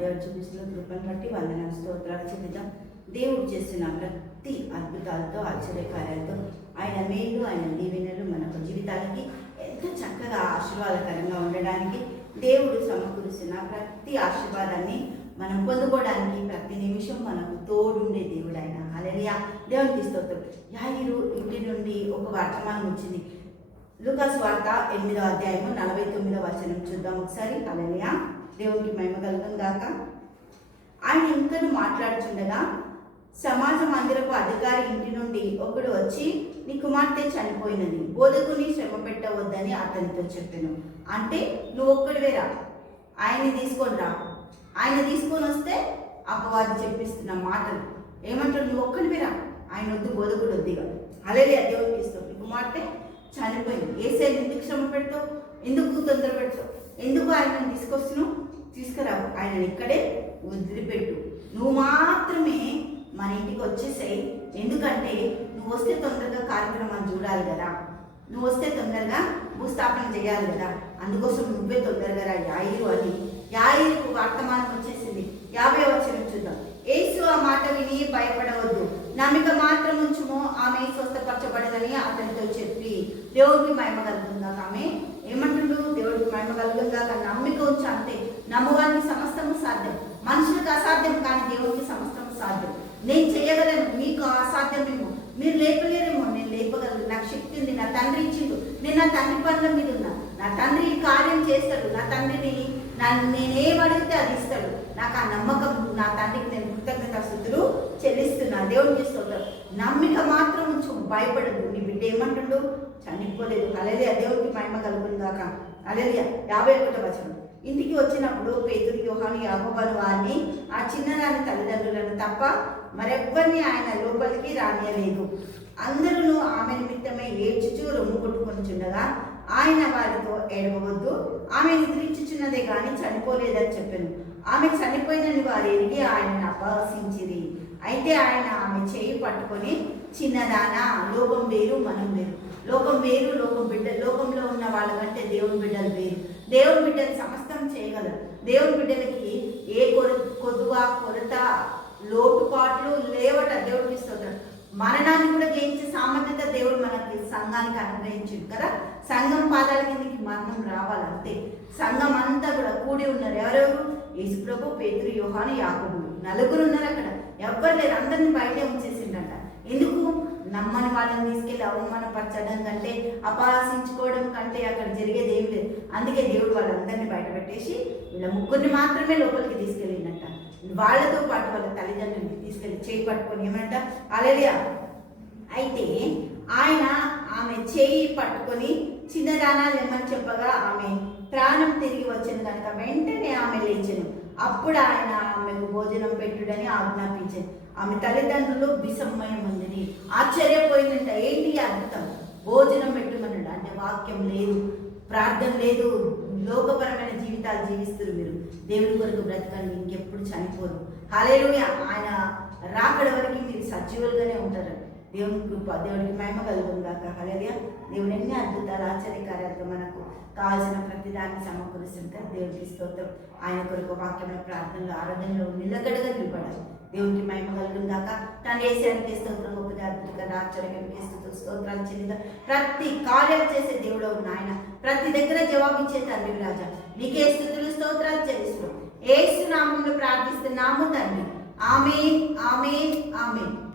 దేవుడు చూపిస్తున్న కృపను బట్టి వందనాలు స్తోత్రాలు చెందుతాం దేవుడు చేస్తున్న ప్రతి అద్భుతాలతో ఆశ్చర్యకార్యాలతో ఆయన మేలు ఆయన దీవెనలు మన జీవితాలకి ఎంతో చక్కగా ఆశీర్వాదకరంగా ఉండడానికి దేవుడు సమకూరుస్తున్న ప్రతి ఆశీర్వాదాన్ని మనం పొందుకోవడానికి ప్రతి నిమిషం మనకు తోడుండే దేవుడు ఆయన అలరియా దేవునికి స్తోత్రం. యాయిరు ఇంటి నుండి ఒక వర్తమానం వచ్చింది. లూకాస్ వార్త ఎనిమిదవ అధ్యాయము నలభై తొమ్మిదవ వచనం చూద్దాం ఒకసారి. అలరియా దేవునికి మహిమ కలుగును గాక. ఆయన ఇంకను మాట్లాడుచుండగా సమాజ మందిరపు అధికారి ఇంటి నుండి ఒకడు వచ్చి నీ కుమార్తె చనిపోయినది. బోధకుని శ్రమ పెట్టవద్దని అతనితో చెప్పాను. అంటే నువ్వు ఒక్కడివేరా ఆయన్ని తీసుకొని రా. ఆయన తీసుకొని వస్తే అపవాది చెప్పిస్తున్న మాటలు. ఏమంటాడు నువ్వు ఒక్కడివేరా ఆయన వద్దు బోధకుడు వద్దిగా అలేది దేవుడికి ఇస్తావు నీ కుమార్తె చనిపోయింది. ఏసే ఎందుకు శ్రమ పెడతావు? ఎందుకు తొందర పెడతావు ఎందుకు ఆయనను తీసుకొస్తున్నావు? తీసుకురావు ఆయన ఇక్కడే వదిలిపెట్టు. నువ్వు మాత్రమే మన ఇంటికి వచ్చేసాయి. ఎందుకంటే నువ్వు వస్తే తొందరగా కార్యక్రమాలు చూడాలి కదా. నువ్వు వస్తే తొందరగా భూస్థాపన చేయాలి కదా. అందుకోసం నువ్వే తొందరగా రా యాయిరు అని. యాయిరుకు వర్తమానం వచ్చేసింది. యాభై వచ్చిన చూద్దాం. ఏసు ఆ మాట విని భయపడవద్దు. నమ్మిక మాత్రం ఉంచుము. ఆమె స్వస్థపరచబడదని అతనితో చెప్పి దేవుడికి మహిమ కలుగుతుందా ఆమె ఏమంటుండు దేవుడికి మహిమ కలుగుతుందా నమ్మిక ఉంచు అంతే నమ్మవానికి సమస్తము సాధ్యం మనుషులకు అసాధ్యం కానీ దేవుడికి సమస్తము సాధ్యం. నేను చేయగలను మీకు అసాధ్యమేమో మీరు లేపలేరేమో నేను లేపగలను. నాకు శక్తి ఉంది నా తండ్రి ఇచ్చిండు. నేను నా తండ్రి పనుల మీద ఉన్నా. నా తండ్రి ఈ కార్యం చేస్తాడు. నా తండ్రిని నన్ను నేనేం అడిగితే అది ఇస్తాడు. నాకు ఆ నమ్మకం నా తండ్రికి నేను కృతజ్ఞత శుద్ధులు చెల్లిస్తున్నా. దేవుడికి స్తోత్రం. నమ్మిక మాత్రం ఉంచు భయపడదు నీ బిడ్డ ఏమంటుండు? చనిపోలేదు. అలలియా దేవుడికి మహిమ కలుగుందాక అలలియా యాభై ఒకటో వచనం. ఇంటికి వచ్చినప్పుడు పేతురు యోహాను యాగోబాను వారిని ఆ చిన్నదాని తల్లిదండ్రులను తప్ప మరెవ్వరిని ఆయన లోపలికి రానియలేదు. అందరూ ఆమె నిమిత్తమై ఏడ్చుచు రొమ్ము కొట్టుకొనిచుండగా ఆయన వారితో ఏడవద్దు ఆమె నిద్రించుచున్నదే కానీ చనిపోలేదని చెప్పాను. ఆమె చనిపోయినని వారు ఎరిగి ఆయనను అపహసించిరి. అయితే ఆయన ఆమె చేయి పట్టుకొని చిన్నదానా లోకం వేరు మనం వేరు. లోకం వేరు లోకం బిడ్డ లోకంలో ఉన్న వాళ్ళకంటే దేవుని బిడ్డలు వేరు. దేవుని బిడ్డలు సమస్తం చేయగలరు. దేవుని బిడ్డలకి ఏ కొర కొదువ కొరత లోటుపాట్లు లేవట దేవుడికి ఇస్తున్నాడు మరణాన్ని కూడా జయించే సామర్థ్యత దేవుడు మనకి సంఘానికి అనుగ్రహించింది కదా? సంఘం పాదాల కిందకి మరణం రావాలంతే. సంఘం అంతా కూడా కూడి ఉన్నారు ఎవరెవరు? యేసుప్రభు పేతురు యోహాను యాకోబు. నలుగురు ఉన్నారు అక్కడ. ఎవ్వరు లేరు అందరిని బయటే ఉంచేసిండట. ఎందుకు? నమ్మని వాళ్ళని తీసుకెళ్ళి అవమానపరచడం కంటే అపహాసించుకోవడం కంటే అక్కడ జరిగేది ఏం లేదు. అందుకే దేవుడు వాళ్ళందరినీ బయట పెట్టేసి వీళ్ళ ముగ్గురిని మాత్రమే లోపలికి తీసుకెళ్ళిందట వాళ్ళతో పాటు వాళ్ళ తల్లిదండ్రులకి తీసుకెళ్ళి చేయి పట్టుకొని ఏమంట? అలలియా! అయితే ఆయన ఆమె చేయి పట్టుకొని చిన్నదానా ఏమని చెప్పగా ఆమె ప్రాణం తిరిగి వచ్చిన కనుక వెంటనే ఆమె లేచను. అప్పుడు ఆయన ఆమెకు భోజనం పెట్టుడని ఆజ్ఞాపించారు ఆమె తల్లిదండ్రులు విసమ్మయం ఉందని ఆశ్చర్యపోయిందంట ఏంటి అర్థం భోజనం పెట్టుమన్నాడు అంటే వాక్యం లేదు ప్రార్థన లేదు లోకపరమైన జీవితాలు జీవిస్తారు మీరు. దేవుని కొరకు బ్రతకండి ఇంకెప్పుడు చనిపోరు. హాలేలుయ ఆయన రాకడ వరకు మీరు సజీవులుగానే ఉంటారు. దేవుని కృప దేవుడికి మహిమ కలుగుందాక హలేలియ దేవుడు ఎన్ని అద్భుతాలు ఆశ్చర్యకార్యాలతో మనకు కావాల్సిన ప్రతిదాన్ని సమకూరుస్తుంది దేవుడికి స్తోత్రం. ఆయన కొరకు వాక్యమైన ప్రార్థనలు ఆరాధనలో నిలకడగా నిలబడాలి. దేవునికి మహిమ కలుగుందాక తన వేసానికి స్తోత్రం. గొప్పది అద్భుతంగా ఆశ్చర్యానికి స్తోత్రం స్తోత్రాలు చెల్లిద ప్రతి కార్యం చేసే దేవుడు నాయన. ప్రతి దగ్గర జవాబిచ్చే తండ్రి రాజా. నీకే స్థుతులు స్తోత్రాలు చెల్లిస్తున్నాం. ఏసు నామంలో ప్రార్థిస్తున్నాము తండ్రి. ఆమె ఆమె ఆమె